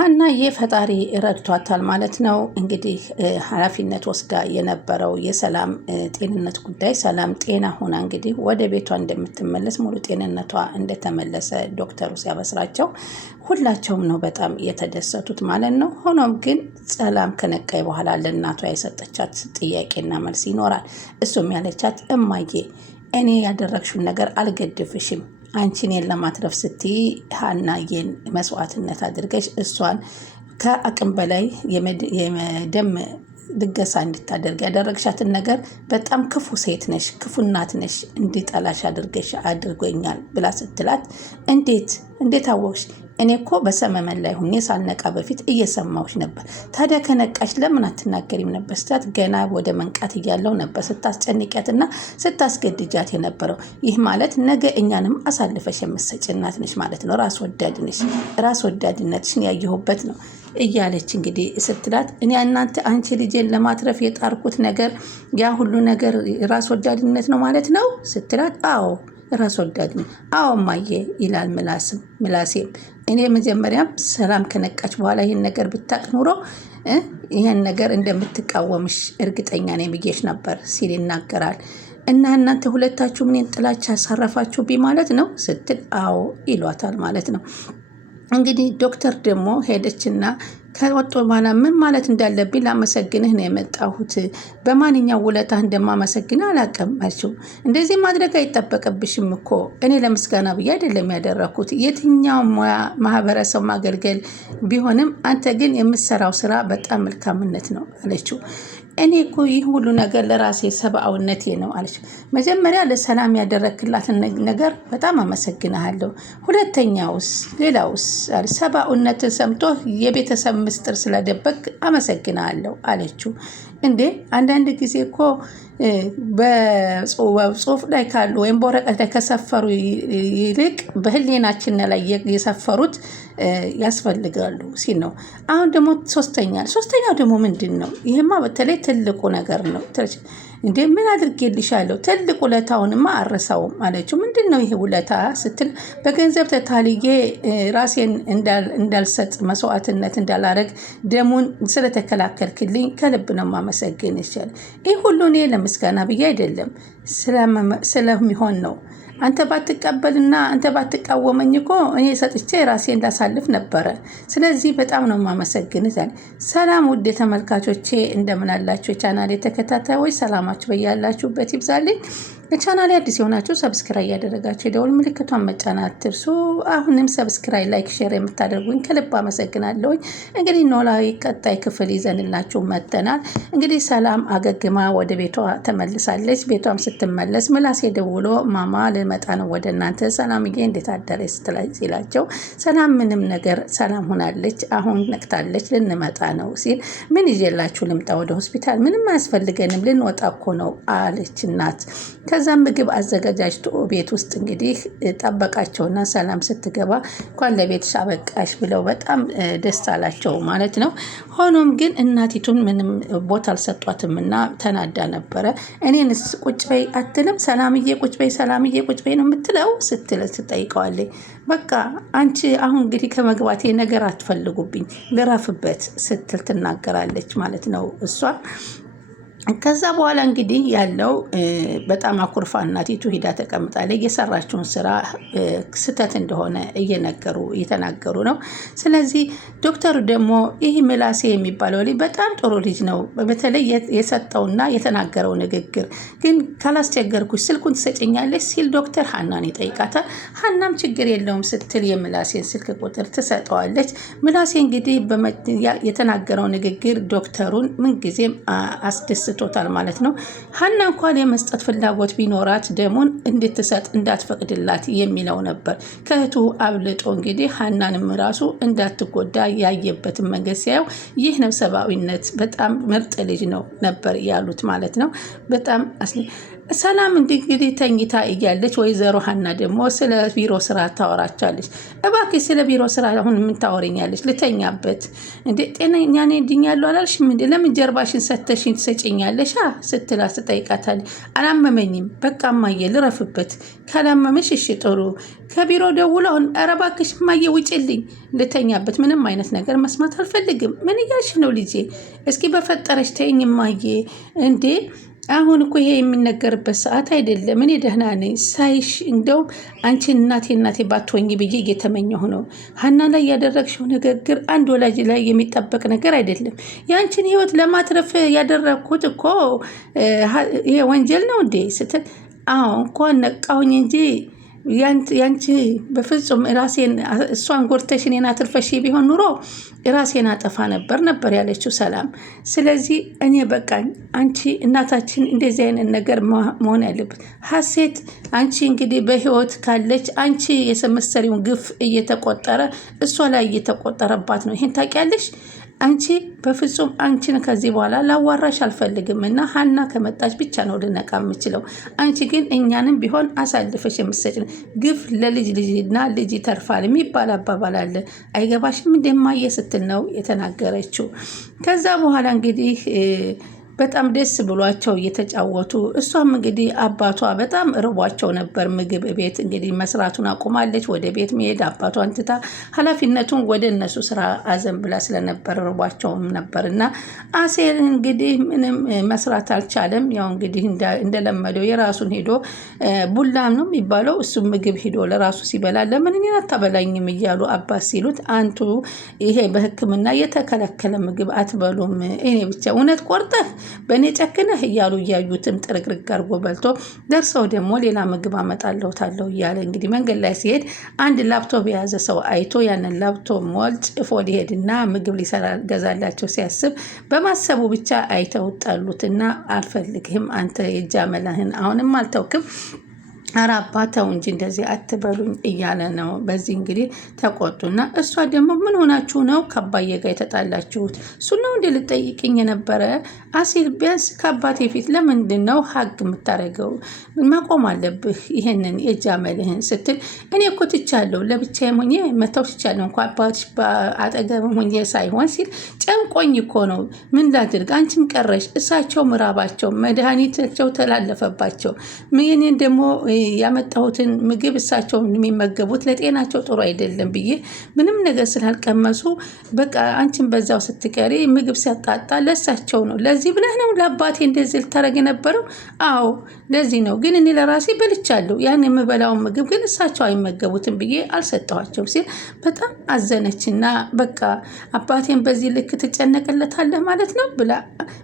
ሀና የፈጣሪ ረድቷታል ማለት ነው። እንግዲህ ኃላፊነት ወስዳ የነበረው የሰላም ጤንነት ጉዳይ ሰላም ጤና ሆና እንግዲህ ወደ ቤቷ እንደምትመለስ ሙሉ ጤንነቷ እንደተመለሰ ዶክተሩ ሲያበስራቸው ሁላቸውም ነው በጣም የተደሰቱት ማለት ነው። ሆኖም ግን ሰላም ከነቃይ በኋላ ለእናቷ የሰጠቻት ጥያቄና መልስ ይኖራል። እሱም ያለቻት እማዬ እኔ ያደረግሽውን ነገር አልገድፍሽም አንቺን ለማትረፍ ስትይ ሀናዬን መስዋዕትነት አድርገሽ እሷን ከአቅም በላይ የደም ልገሳ እንድታደርግ ያደረግሻትን ነገር በጣም ክፉ ሴት ነሽ፣ ክፉ እናት ነሽ፣ እንድጠላሽ አድርጎኛል ብላ ስትላት እንዴት አወቅሽ? እኔ እኮ በሰመመን ላይ ሁኔ ሳልነቃ በፊት እየሰማሁሽ ነበር። ታዲያ ከነቃሽ ለምን አትናገሪም ነበር ስታት ገና ወደ መንቃት እያለው ነበር ስታስጨንቂያትና ስታስገድጃት የነበረው። ይህ ማለት ነገ እኛንም አሳልፈሽ የምትሰጪ እናት ነሽ ማለት ነው። ራስ ወዳድ ነሽ። ራስ ወዳድነትሽን ያየሁበት ነው እያለች እንግዲህ ስትላት እኔ አንቺ ልጄን ለማትረፍ የጣርኩት ነገር ያ ሁሉ ነገር ራስ ወዳድነት ነው ማለት ነው ስትላት አዎ ራስ ወዳድ ነው። አዎ እማዬ ይላል ምላሴም እኔ መጀመሪያም ሰላም ከነቃች በኋላ ይህን ነገር ብታቅ ኑሮ ይህን ነገር እንደምትቃወምሽ እርግጠኛ ነኝ ብዬሽ ነበር ሲል ይናገራል። እና እናንተ ሁለታችሁ ምንን ጥላቻ ያሳረፋችሁብኝ ማለት ነው ስትል አዎ ይሏታል ማለት ነው። እንግዲህ ዶክተር ደግሞ ሄደችና ከወጡ በኋላ ምን ማለት እንዳለብኝ ላመሰግንህ ነው የመጣሁት። በማንኛው ውለታህ እንደማመሰግንህ አላውቅም አልሽው። እንደዚህ ማድረግ አይጠበቅብሽም እኮ እኔ ለምስጋና ብዬ አይደለም ያደረኩት። የትኛው ሙያ ማህበረሰብ ማገልገል ቢሆንም አንተ ግን የምትሰራው ስራ በጣም መልካምነት ነው አለችው። እኔ እኮ ይህ ሁሉ ነገር ለራሴ ሰብአውነቴ ነው አለች። መጀመሪያ ለሰላም ያደረክላትን ነገር በጣም አመሰግናለሁ። ሁለተኛውስ ሌላውስ ሰብአውነት ሰምቶ የቤተሰብ ምስጢር ስለደበቅ አመሰግናለሁ አለችው። እንዴ አንዳንድ ጊዜ እኮ በጽሁፍ ላይ ካሉ ወይም በወረቀት ላይ ከሰፈሩ ይልቅ በህሊናችን ላይ የሰፈሩት ያስፈልጋሉ ሲል ነው። አሁን ደግሞ ሶስተኛው ደግሞ ምንድን ነው? ይሄማ በተለይ ትልቁ ነገር ነው። እንዴ ምን አድርጌልሻለሁ? ትልቅ ውለታውንማ አረሳውም አለችው። ምንድን ነው ይሄ ውለታ ስትል በገንዘብ ተታልዬ ራሴን እንዳልሰጥ መስዋዕትነት እንዳላረግ ደሙን ስለተከላከልክልኝ ከልብ ነው ማመሰግን ይችላል። ይህ ሁሉ እኔ ለምስጋና ብዬ አይደለም ስለሚሆን ነው። አንተ ባትቀበልና አንተ ባትቃወመኝ እኮ እኔ ሰጥቼ ራሴ እንዳሳልፍ ነበረ። ስለዚህ በጣም ነው ማመሰግንህ። ሰላም ውድ ተመልካቾቼ እንደምን አላችሁ? የቻናሌ ተከታታዮች ሰላማችሁ በያላችሁበት ይብዛልኝ። ለቻናሌ አዲስ የሆናችሁ ሰብስክራይብ ያደረጋችሁ የደወል ምልክቷን መጫን አትርሱ። አሁንም ሰብስክራይብ፣ ላይክ፣ ሼር የምታደርጉኝ ከልብ አመሰግናለሁ። እንግዲህ ኖላዊ ቀጣይ ክፍል ይዘንላችሁ መጥተናል። እንግዲህ ሰላም አገግማ ወደ ቤቷ ተመልሳለች። ቤቷም ስትመለስ ምላሴ ደውሎ ማማ ልመጣ ነው ወደ እናንተ፣ ሰላምዬ እንዴት አደረች ሲላቸው ሰላም ምንም ነገር ሰላም ሆናለች፣ አሁን ነቅታለች፣ ልንመጣ ነው ሲል ምን ይዤላችሁ ልምጣ ወደ ሆስፒታል? ምንም አያስፈልገንም ልንወጣ እኮ ነው አለች እናት። ከዛም ምግብ አዘጋጃጅቶ ቤት ውስጥ እንግዲህ ጠበቃቸውና ሰላም ስትገባ እንኳን ለቤትሽ አበቃሽ ብለው በጣም ደስ አላቸው ማለት ነው። ሆኖም ግን እናቲቱን ምንም ቦታ አልሰጧትም እና ተናዳ ነበረ። እኔንስ ቁጭ በይ አትልም? ሰላምዬ ቁጭ በይ፣ ሰላምዬ ቁጭ በይ ነው የምትለው ስትል ትጠይቀዋለች። በቃ አንቺ አሁን እንግዲህ ከመግባቴ ነገር አትፈልጉብኝ ልረፍበት ስትል ትናገራለች ማለት ነው እሷ። ከዛ በኋላ እንግዲህ ያለው በጣም አኩርፋ እናቲቱ ሂዳ ተቀምጣለች። የሰራችውን ስራ ስተት እንደሆነ እየተናገሩ ነው። ስለዚህ ዶክተሩ ደግሞ ይህ ምላሴ የሚባለው ልጅ በጣም ጥሩ ልጅ ነው፣ በተለይ የሰጠውና የተናገረው ንግግር ግን ካላስቸገርኩሽ ስልኩን ትሰጭኛለች ሲል ዶክተር ሀናን ይጠይቃታል። ሀናም ችግር የለውም ስትል የምላሴን ስልክ ቁጥር ትሰጠዋለች። ምላሴ እንግዲህ የተናገረው ንግግር ዶክተሩን ምንጊዜም አስደስቶታል ማለት ነው። ሀና እንኳን የመስጠት ፍላጎት ቢኖራት ደሙን እንድትሰጥ እንዳትፈቅድላት የሚለው ነበር። ከእህቱ አብልጦ እንግዲህ ሀናንም ራሱ እንዳትጎዳ ያየበትን መንገድ ሲያየው ይህ ነው ሰብአዊነት፣ በጣም ምርጥ ልጅ ነው ነበር ያሉት ማለት ነው። በጣም ሰላም እንግዲህ ተኝታ እያለች ወይዘሮ ሀና ደግሞ ስለ ቢሮ ስራ ታወራቻለች። እባክሽ ስለ ቢሮ ስራ አሁን ምን ታወሪኛለች? ልተኛበት እንዴ? ጤነኛ ነኝ ድኛለሁ አላልሽም እንዴ? ለምን ጀርባሽን ሰተሽኝ ትሰጭኛለሽ? ስትላ ትጠይቃታለች። አላመመኝም፣ በቃ እማዬ ልረፍበት። ካላመመሽ እሺ ጥሩ። ከቢሮ ደውሎ አሁን ኧረ እባክሽ እማዬ ውጭልኝ፣ ልተኛበት። ምንም አይነት ነገር መስማት አልፈልግም። ምን እያልሽ ነው ልጄ? እስኪ በፈጠረች ተይኝ እማዬ። እንዴ አሁን እኮ ይሄ የሚነገርበት ሰዓት አይደለም። እኔ ደህና ነኝ ሳይሽ፣ እንደውም አንቺ እናቴ ባትወኝ ብዬ እየተመኘሁ ነው። ሀና ላይ ያደረግሽው ንግግር አንድ ወላጅ ላይ የሚጠበቅ ነገር አይደለም። የአንቺን ህይወት ለማትረፍ ያደረግኩት እኮ ይሄ ወንጀል ነው እንዴ ስትል፣ አዎ እንኳን ነቃሁኝ እንጂ ያንቺ በፍጹም ራሴን እሷን ጎድተሽ እኔን አትርፈሽ ቢሆን ኑሮ ራሴን አጠፋ ነበር ያለችው ሰላም። ስለዚህ እኔ በቃኝ፣ አንቺ እናታችን እንደዚህ አይነት ነገር መሆን ያለበት ሀሴት፣ አንቺ እንግዲህ በህይወት ካለች አንቺ የሰመሰሪውን ግፍ እየተቆጠረ እሷ ላይ እየተቆጠረባት ነው። ይሄን ታውቂያለሽ? አንቺ በፍጹም አንቺን ከዚህ በኋላ ላዋራሽ አልፈልግም እና ሀና ከመጣች ብቻ ነው ልነቃ የምችለው። አንቺ ግን እኛንም ቢሆን አሳልፈሽ የምትሰጭን ግፍ ለልጅ ልጅና ልጅ ይተርፋል የሚባል አባባል አለ። አይገባሽም እንደማየ ስትል ነው የተናገረችው። ከዛ በኋላ እንግዲህ በጣም ደስ ብሏቸው እየተጫወቱ፣ እሷም እንግዲህ አባቷ በጣም ርቧቸው ነበር። ምግብ ቤት እንግዲህ መስራቱን አቁማለች። ወደ ቤት መሄድ አባቷን ትታ ኃላፊነቱን ወደ እነሱ ስራ አዘን ብላ ስለነበር ርቧቸውም ነበር እና አሴር እንግዲህ ምንም መስራት አልቻለም። ያው እንግዲህ እንደለመደው የራሱን ሄዶ ቡላም ነው የሚባለው እሱ ምግብ ሄዶ ለራሱ ሲበላ ለምን እኔን አታበላኝም እያሉ አባት ሲሉት፣ አንቱ ይሄ በሕክምና የተከለከለ ምግብ አትበሉም፣ እኔ ብቻ እውነት ቆርጠህ በእኔ ጨክነህ እያሉ እያዩትም ጥርግርግ አድርጎ በልቶ ደርሰው ደግሞ ሌላ ምግብ አመጣለሁታለሁ እያለ እንግዲህ መንገድ ላይ ሲሄድ አንድ ላፕቶፕ የያዘ ሰው አይቶ ያንን ላፕቶፕ ሞልጭፎ ሊሄድና ምግብ ሊሰራ ገዛላቸው ሲያስብ በማሰቡ ብቻ አይተውጣሉትና አልፈልግህም አንተ የጃመላህን አሁንም አልተውክም፣ ኧረ አባተው እንጂ እንደዚህ አትበሉኝ እያለ ነው። በዚህ እንግዲህ ተቆጡና እሷ ደግሞ ምን ሆናችሁ ነው ከአባዬ ጋር የተጣላችሁት? እሱ ነው እንደ ልጠይቅኝ የነበረ አሲል፣ ቢያንስ ከአባቴ ፊት ለምንድን ነው ሀግ የምታደርገው? ማቆም አለብህ ይሄንን የጃመልህን ስትል፣ እኔ እኮ ትቻለሁ ለብቻዬ ሆኜ መተው ትቻለሁ እንኳ አባትሽ አጠገብ ሆኜ ሳይሆን ሲል፣ ጨንቆኝ እኮ ነው። ምን ላድርግ? አንቺም ቀረሽ፣ እሳቸው ምራባቸው መድኃኒታቸው ተላለፈባቸው። እኔን ደግሞ ያመጣሁትን ምግብ እሳቸው የሚመገቡት ለጤናቸው ጥሩ አይደለም ብዬ ምንም ነገር ስላልቀመሱ በቃ አንቺን በዛው ስትቀሪ ምግብ ሲያጣጣ ለእሳቸው ነው። ለዚህ ብለህ ነው ለአባቴ እንደዚህ ልታረግ የነበረው? አዎ ለዚህ ነው። ግን እኔ ለራሴ በልቻለሁ። ያን የምበላውን ምግብ ግን እሳቸው አይመገቡትም ብዬ አልሰጠኋቸው ሲል በጣም አዘነችና በቃ አባቴን በዚህ ልክ ትጨነቅለታለህ ማለት ነው ብላ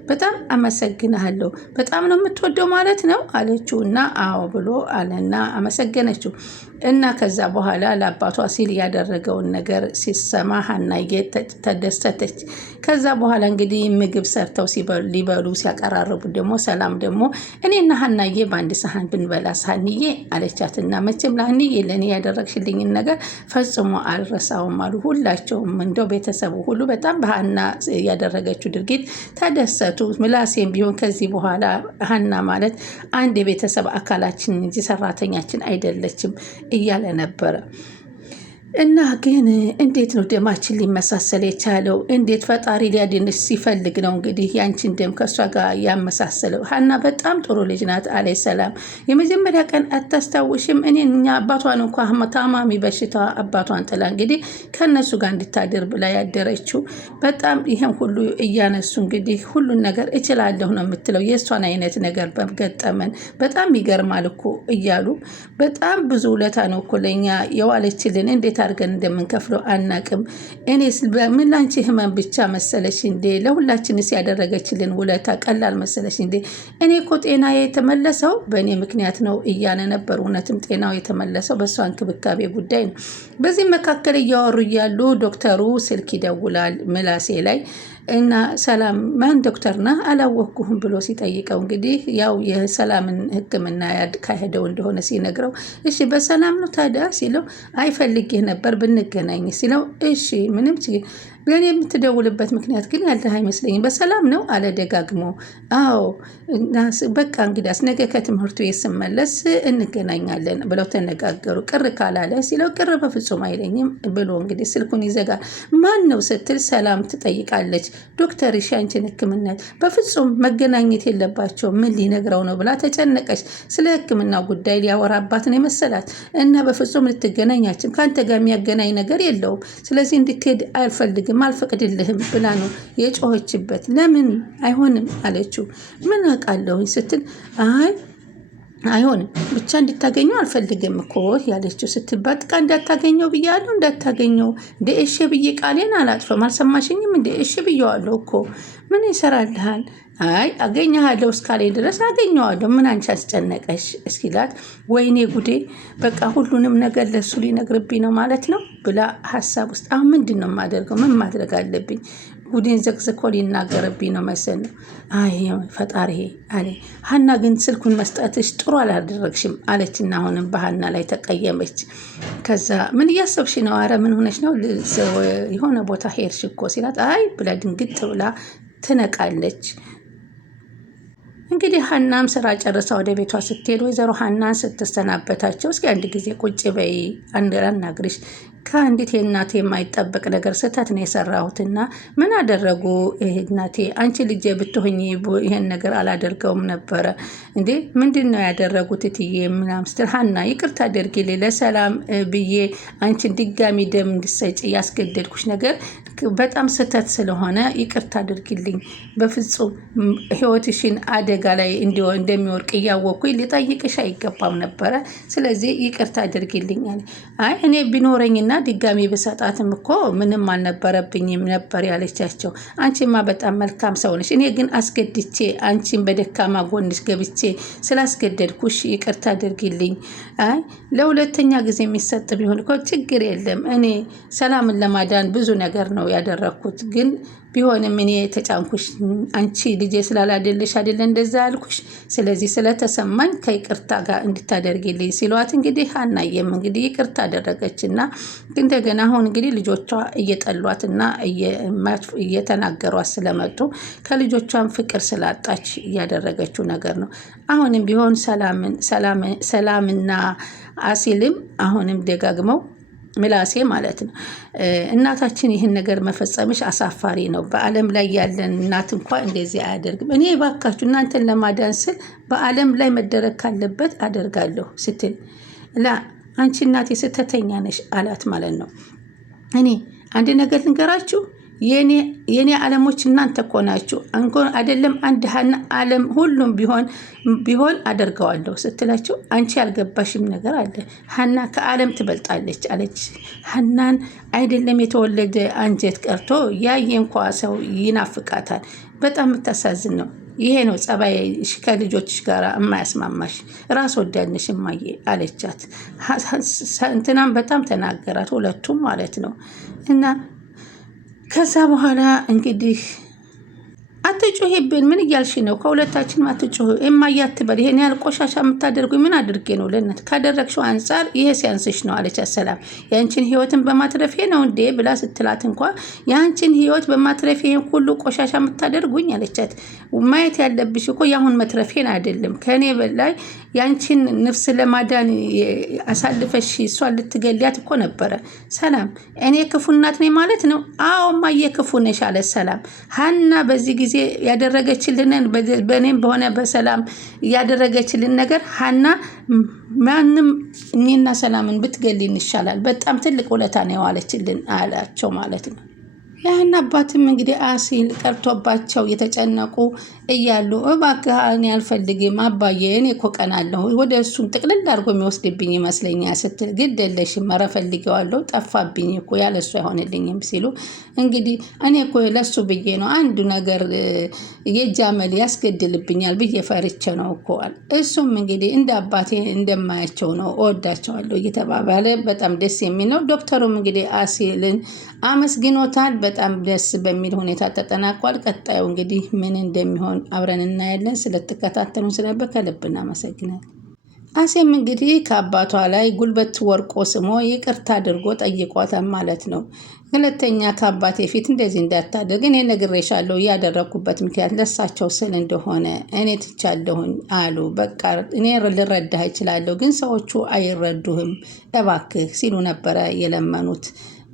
በጣም አመሰግናለሁ፣ በጣም ነው የምትወደው ማለት ነው አለችው። እና አዎ ብሎ አለና አመሰገነችው። እና ከዛ በኋላ ለአባቷ ሲል ያደረገውን ነገር ሲሰማ ሀናዬ ተደሰተች። ከዛ በኋላ እንግዲህ ምግብ ሰርተው ሊበሉ ሲያቀራርቡ ደግሞ ሰላም ደግሞ እኔና ሀናዬ በአንድ ሰሃን ብንበላ ሀንዬ አለቻትና፣ መቼም ለሀንዬ ለእኔ ያደረግሽልኝን ነገር ፈጽሞ አልረሳውም አሉ ሁላቸውም። እንደው ቤተሰቡ ሁሉ በጣም በሀና ያደረገችው ድርጊት ተደሰቱ። ምላሴም ቢሆን ከዚህ በኋላ ሀና ማለት አንድ የቤተሰብ አካላችን እንጂ ሰራተኛችን አይደለችም እያለ ነበረ። እና ግን እንዴት ነው ደማችን ሊመሳሰል የቻለው? እንዴት ፈጣሪ ሊያድንሽ ሲፈልግ ነው እንግዲህ ያንቺን ደም ከእሷ ጋር ያመሳሰለው? ሀና በጣም ጥሩ ልጅ ናት አለ ሰላም። የመጀመሪያ ቀን አታስታውሽም? እኛ አባቷን እንኳ ታማሚ በሽታ አባቷን ጥላ እንግዲህ ከእነሱ ጋር እንድታደር ብላ ያደረችው። በጣም ይህም ሁሉ እያነሱ እንግዲህ ሁሉን ነገር እችላለሁ ነው የምትለው። የእሷን አይነት ነገር በገጠመን በጣም ይገርማል እኮ እያሉ በጣም ብዙ ውለታ ነው እኮ ለእኛ የዋለችልን። እንዴት አድርገን እንደምንከፍለው አናቅም። እኔስ በምን ላንቺ ህመም ብቻ መሰለሽ እንዴ? ለሁላችንስ ያደረገችልን ውለታ ቀላል መሰለሽ እንዴ? እኔ እኮ ጤናዬ የተመለሰው በእኔ ምክንያት ነው እያለ ነበር። እውነትም ጤናው የተመለሰው በእሷ እንክብካቤ ጉዳይ ነው። በዚህ መካከል እያወሩ እያሉ ዶክተሩ ስልክ ይደውላል ምላሴ ላይ። እና ሰላም ማን ዶክተር ነህ አላወቅኩህም ብሎ ሲጠይቀው እንግዲህ ያው የሰላምን ሕክምና ያካሄደው እንደሆነ ሲነግረው እሺ በሰላም ነው ታዲያ ሲለው አይፈልጌ ነበር ብንገናኝ ሲለው እሺ ምንም ለእኔ የምትደውልበት ምክንያት ግን ያለህ አይመስለኝም። በሰላም ነው አለ ደጋግሞ። አዎ በቃ እንግዳስ ነገ ከትምህርቱ ቤት ስመለስ እንገናኛለን ብለው ተነጋገሩ። ቅር ካላለ ሲለው ቅር በፍጹም አይለኝም ብሎ እንግዲህ ስልኩን ይዘጋል። ማን ነው ስትል ሰላም ትጠይቃለች። ዶክተር እሺ አንቺን ሕክምና በፍጹም መገናኘት የለባቸው ምን ሊነግረው ነው ብላ ተጨነቀች። ስለ ሕክምና ጉዳይ ሊያወራባት ነው የመሰላት እና በፍጹም ልትገናኛችን ከአንተ ጋር የሚያገናኝ ነገር የለውም። ስለዚህ እንድትሄድ አልፈልግም አልፈቅድልህም ብላ ነው የጮኸችበት። ለምን አይሆንም አለችው። ምን አውቃለሁኝ ስትል አይሆንም ብቻ እንድታገኘው አልፈልግም እኮ ያለችው ስትባት ቃ እንዳታገኘው ብያለሁ እንዳታገኘው እንደ እሺ ብዬ ቃሌን አላጥፈም አልሰማሽኝም እንደ እሺ ብዬዋለሁ እኮ ምን ይሰራልሃል አይ አገኘሃለሁ እስካለኝ ድረስ አገኘዋለሁ ምን አንቺ አስጨነቀሽ እስኪላት ወይኔ ጉዴ በቃ ሁሉንም ነገር ለሱ ሊነግርብኝ ነው ማለት ነው ብላ ሀሳብ ውስጥ አሁን ምንድን ነው የማደርገው ምን ማድረግ አለብኝ ጉዴን ዘግዝኮ ሊናገርብኝ ነው መሰል ነው አይ ፈጣሪ አለ ሀና ግን ስልኩን መስጠትሽ ጥሩ አላደረግሽም አለችና አሁንም በሀና ላይ ተቀየመች ከዛ ምን እያሰብሽ ነው አረ ምን ሆነሽ ነው የሆነ ቦታ ሄድሽ እኮ ሲላት አይ ብላ ድንግጥ ብላ ትነቃለች እንግዲህ ሀናም ስራ ጨርሳ ወደ ቤቷ ስትሄድ ወይዘሮ ሀናን ስትሰናበታቸው እስኪ አንድ ጊዜ ቁጭ በይ አናግርሽ ከአንዲት የእናቴ የማይጠበቅ ነገር ስህተት ነው የሰራሁትና ምን አደረጉ እናቴ አንቺ ልጄ ብትሆኚ ይሄን ነገር አላደርገውም ነበረ እንዴ ምንድን ነው ያደረጉት እትዬ ምናምን ስትል ሀና ይቅርታ አድርጊልኝ ለሰላም ብዬ አንቺን ድጋሚ ደም እንድትሰጪ ያስገደድኩሽ ነገር በጣም ስህተት ስለሆነ ይቅርታ አድርጊልኝ በፍጹም ህይወትሽን አደጋ ላይ እንደሚወርቅ እያወቅኩኝ ሊጠይቅሽ አይገባም ነበረ ስለዚህ ይቅርታ አድርጊልኝ አለ አይ እኔ ቢኖረኝና ድጋሚ ብሰጣትም እኮ ምንም አልነበረብኝም ነበር ያለቻቸው አንቺማ በጣም መልካም ሰው ነሽ እኔ ግን አስገድቼ አንቺን በደካማ ጎንሽ ገብቼ ስላስገደድኩሽ ይቅርታ አድርጊልኝ አይ ለሁለተኛ ጊዜ የሚሰጥ ቢሆን እኮ ችግር የለም እኔ ሰላምን ለማዳን ብዙ ነገር ነው ያደረኩት ግን ቢሆንም እኔ ተጫንኩሽ አንቺ ልጄ ስላላደለሽ አይደለ እንደዛ ያልኩሽ ስለዚህ ስለተሰማኝ ከይቅርታ ጋር እንድታደርጊልኝ ሲሏት እንግዲህ ሀናየም እንግዲህ ይቅርታ አደረገችና እንደገና አሁን እንግዲህ ልጆቿ እየጠሏትና እየተናገሯት ስለመጡ ከልጆቿን ፍቅር ስላጣች እያደረገችው ነገር ነው አሁንም ቢሆን ሰላምና አሲልም አሁንም ደጋግመው ምላሴ ማለት ነው እናታችን ይህን ነገር መፈጸምሽ አሳፋሪ ነው በአለም ላይ ያለን እናት እንኳን እንደዚህ አያደርግም እኔ ባካችሁ እናንተን ለማዳን ስል በአለም ላይ መደረግ ካለበት አደርጋለሁ ስትል አንቺ እናቴ ስተተኛ ነሽ አላት ማለት ነው እኔ አንድ ነገር ልንገራችሁ የኔ ዓለሞች እናንተ እኮ ናችሁ እንኳን አይደለም አንድ ሀና ዓለም ሁሉም ቢሆን አደርገዋለሁ ስትላቸው አንቺ ያልገባሽም ነገር አለ ሀና ከዓለም ትበልጣለች አለች ሀናን አይደለም የተወለደ አንጀት ቀርቶ ያየ እንኳ ሰው ይናፍቃታል በጣም የምታሳዝን ነው ይሄ ነው ጸባይሽ ከልጆችሽ ጋር የማያስማማሽ ራስ ወዳድነሽ እማዬ አለቻት እንትናም በጣም ተናገራት ሁለቱም ማለት ነው እና ከዛ በኋላ እንግዲህ አትጮሂብን ምን እያልሽ ነው ከሁለታችን አትጮህ እማዬ አትበል ይሄን ያህል ቆሻሻ የምታደርጉኝ ምን አድርጌ ነው ለእናት ካደረግሽው አንጻር ይሄ ሲያንስሽ ነው አለቻት ሰላም ያንቺን ህይወትን በማትረፌ ነው እንዴ ብላ ስትላት እንኳ ያንቺን ህይወት በማትረፌ ሁሉ ቆሻሻ የምታደርጉኝ አለቻት ማየት ያለብሽ እኮ ያሁን መትረፌን አይደለም ከኔ በላይ ያንቺን ነፍስ ለማዳን አሳልፈሽ እሷን ልትገሊያት እኮ ነበረ ሰላም እኔ ክፉ እናት ነኝ ማለት ነው አዎ እማዬ ክፉ ነሽ አለ ሰላም ሀና በዚህ ጊዜ ያደረገችልንን በእኔም በሆነ በሰላም ያደረገችልን ነገር ሀና ማንም እኔና ሰላምን ብትገሊን ይሻላል በጣም ትልቅ ውለታ ነው የዋለችልን አላቸው ማለት ነው ያን አባትም እንግዲህ አሲል ቀርቶባቸው የተጨነቁ እያሉ እባክህ እኔ አልፈልግም አባዬ እኔ እኮ ቀናለሁ ወደ እሱን ጥቅልል አድርጎ የሚወስድብኝ ይመስለኛል ስትል ግድ የለሽም ኧረ ፈልጌዋለሁ ጠፋብኝ እኮ ያለሱ አይሆንልኝም ሲሉ እንግዲህ እኔ እኮ ለሱ ብዬ ነው አንዱ ነገር የጃመል ያስገድልብኛል ብዬ ፈርቼ ነው እኮ እሱም እንግዲህ እንደ አባቴ እንደማያቸው ነው እወዳቸዋለሁ እየተባባለ በጣም ደስ የሚል ነው ዶክተሩም እንግዲህ አሲልን አመስግኖታል በጣም ደስ በሚል ሁኔታ ተጠናቋል። ቀጣዩ እንግዲህ ምን እንደሚሆን አብረን እናያለን። ስለተከታተሉን ስለነበር ከልብ እናመሰግናለን። አሴም እንግዲህ ከአባቷ ላይ ጉልበት ወርቆ ስሞ ይቅርታ አድርጎ ጠይቋታል ማለት ነው። ሁለተኛ ከአባቴ ፊት እንደዚህ እንዳታደርግ እኔ ነግሬሻለሁ፣ ያደረግኩበት ምክንያት ለሳቸው ስል እንደሆነ እኔ ትቻለሁኝ አሉ። በቃ እኔ ልረዳህ እችላለሁ፣ ግን ሰዎቹ አይረዱህም እባክህ ሲሉ ነበረ የለመኑት።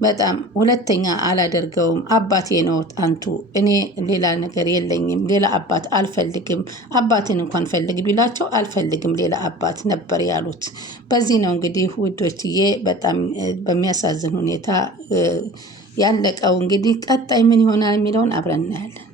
በጣም ሁለተኛ አላደርገውም፣ አባቴ ነው አንቱ፣ እኔ ሌላ ነገር የለኝም፣ ሌላ አባት አልፈልግም፣ አባትን እንኳን ፈልግ ቢላቸው አልፈልግም ሌላ አባት ነበር ያሉት። በዚህ ነው እንግዲህ ውዶችዬ በጣም በሚያሳዝን ሁኔታ ያለቀው። እንግዲህ ቀጣይ ምን ይሆናል የሚለውን አብረን እናያለን።